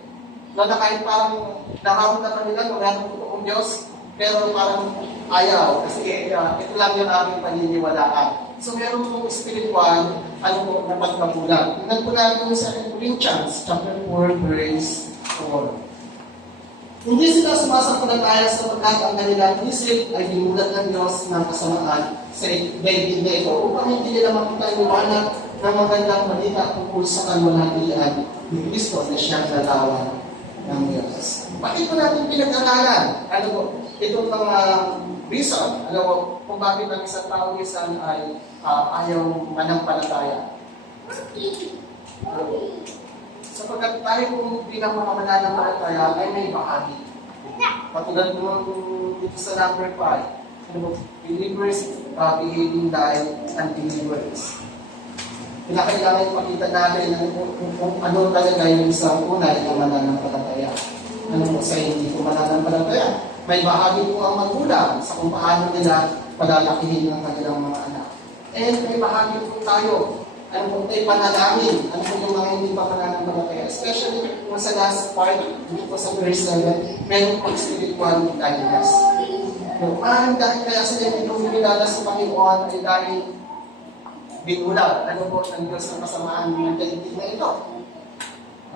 Na kahit parang nakaramdaman nila kung meron totoong Diyos, pero parang ayaw. Kasi ito lang yung aming paniniwalaan. So meron po spiritual, na pagkabulan. Tingnan po natin sa 2 Corinthians, chapter 4, verse 4. Hindi sila sumasampalataya sapagkat ang kanilang isip ay dinulat ng Diyos ng kasamaan sa daigdig na ito upang hindi nila makita ang liwanag ng magandang balita tungkol sa kalwalhatian ni Kristo na siyang larawan ng Diyos. Bakit po natin pinag-aralan? Ano po? Itong mga reason, ano po, kung bakit ang isang tao minsan ay ayaw manampalataya. Sapagkat tayo kung bilang mga mananampalataya ay may bahagi. Patulad naman dito sa number 5, ano po, believers behaving like unbelievers. Kailangan ipakita natin kung ano talaga yung isang unay ng mananampalataya. Ano po sa hindi ko mananampalataya? May bahagi po ang magulang sa kung paano nila palalakihin ng kanilang mga anak. And may bahagi po tayo. Ano po tayo panalangin? Ano po yung mga hindi pa mananampalataya? Especially kung sa last part, dito sa verse 7, meron po spiritual blindness. Dahil kaya sila hindi kumilala sa Panginoon ay dahil binulag, ano po, ng Diyos ng kasamaan ng daigdig na ito.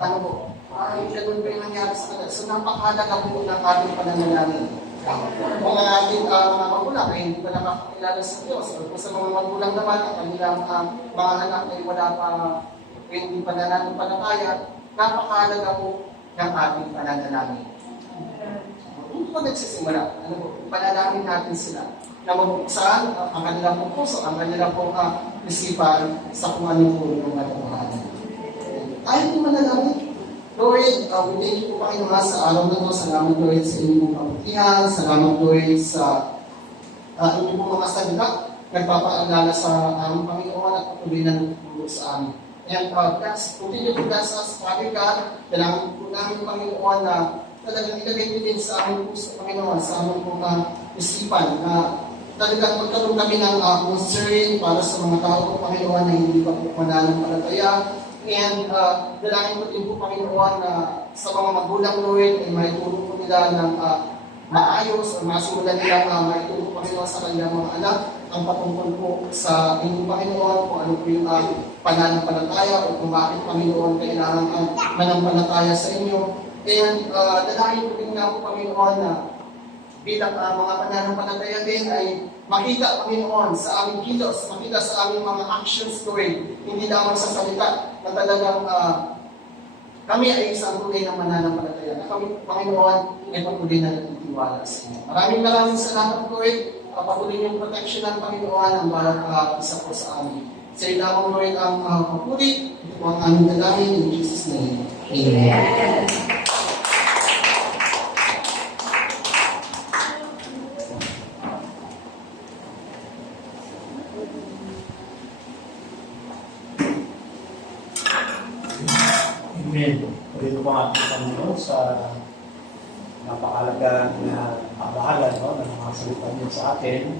Ano po? Ay, ganun po yung nangyari sa kanila. So, napakahalaga po ng ating pananalangin. Kung ang ating mga magulang ay hindi pa nakakakilala sa Diyos, o kung sa mga magulang naman, ang kanilang mga anak ay wala pa, hindi pa nananampalataya, napakahalaga po ng ating pananalangin. Hindi po nagsisimula. Ano po? Panalangin natin sila na mabuksan ang kanilang puso, ang kanilang isipan sa kung ano po yung matutuhanan. Tayo po manalangin. Lord, we thank you po Panginoon sa araw na ito. Salamat Lord sa inyong kabutihan. Salamat Lord sa inyong po mga salita. Nagpapaalala sa aming Panginoon at patuloy na nagtutulog sa amin. And continue to bless us, Father God. Kailangan po namin Panginoon na talagang ilagay din sa aming puso, Panginoon, sa aming po isipan na talagang magkaroon kami ng concern para sa mga tao, Panginoon, na hindi pa po mananampalataya. And dalangin ko din po, Panginoon, na sa mga magulang, Lord, ay maitulong po nila ng maayos o masimulan nila maitulong, Panginoon, sa kanilang mga anak ang patungkol po sa inyong Panginoon, kung ano po yung pananampalataya o kung bakit, Panginoon, kailangan manampalataya sa inyo. And dalangin ko din nga po, Panginoon, na bilang mga pananampalataya din ay makita, Panginoon, sa aming kilos, makita sa aming mga actions, Lord, hindi lamang sa salita, na talagang kami ay isang tunay ng mananampalataya. Na kami, Panginoon, ay patuloy na nagtitiwala sa inyo. Maraming salamat, Lord. Patuloy yung protection ng Panginoon ang bawat isa po sa amin. Sa iyo lamang, Lord, ang papuri. Ito po ang aming dalangin in Jesus' name. Amen. Amen. Dito po ang ating Panginoon sa napakalaga na kabahalan ng mga salita niyo sa atin.